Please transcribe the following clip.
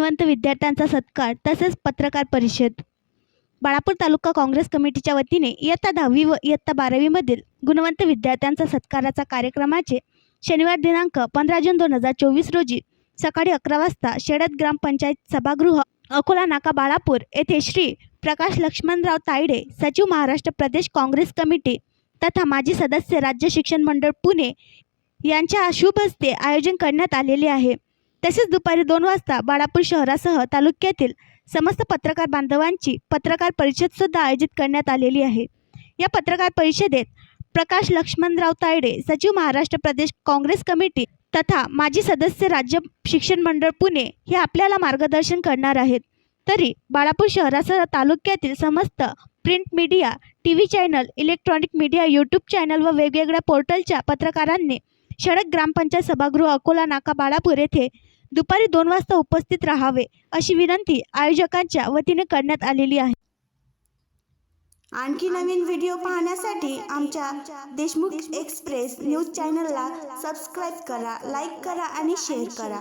गुणवंत विद्यार्थ्यांचा सत्कार तसेच पत्रकार परिषद। बाळापूर तालुका काँग्रेस कमिटीच्या वतीने इयत्ता 10वी व इयत्ता 12वी मधील गुणवंत विद्यार्थ्यांचा सत्काराचा कार्यक्रमाचे शनिवार दिनांक 15 जून 2024 रोजी सकाळी 11 वाजता शेळद ग्रामपंचायत सभागृह अकोला नाका बाळापूर येथे श्री प्रकाश लक्ष्मणराव तायडे, सचिव महाराष्ट्र प्रदेश काँग्रेस कमिटी तथा माजी सदस्य राज्य शिक्षण मंडळ पुणे यांच्या शुभ हस्ते आयोजन करण्यात आलेले आहे। तसेच दुपारी 2 वाजता बाळापूर शहरासह तालुक्यातील समस्त पत्रकार बांधवांची पत्रकार परिषद सुद्धा आयोजित करण्यात आलेली आहे। या पत्रकार परिषदेत प्रकाश लक्ष्मणराव तायडे, सचिव महाराष्ट्र प्रदेश काँग्रेस कमिटी तथा माजी सदस्य राज्य शिक्षण मंडळ पुणे हे आपल्याला मार्गदर्शन करणार आहेत। तरी बाळापूर शहरासह तालुक्यातील समस्त print media, TV channel, electronic media, YouTube channel व वेगवेगळ्या पोर्टलच्या पत्रकारांनी शेळद ग्रामपंचायत सभागृह अकोला नाका बाळापूर येथे दुपारी 2 वाजता उपस्थित राहावे अशी विनंती आयोजकांच्या वतीने करण्यात आलेली आहे। आणखी नवीन व्हिडिओ पाहण्यासाठी आमच्या देशमुख एक्सप्रेस न्यूज चॅनलला सबस्क्राईब करा, लाईक करा आणि शेअर करा।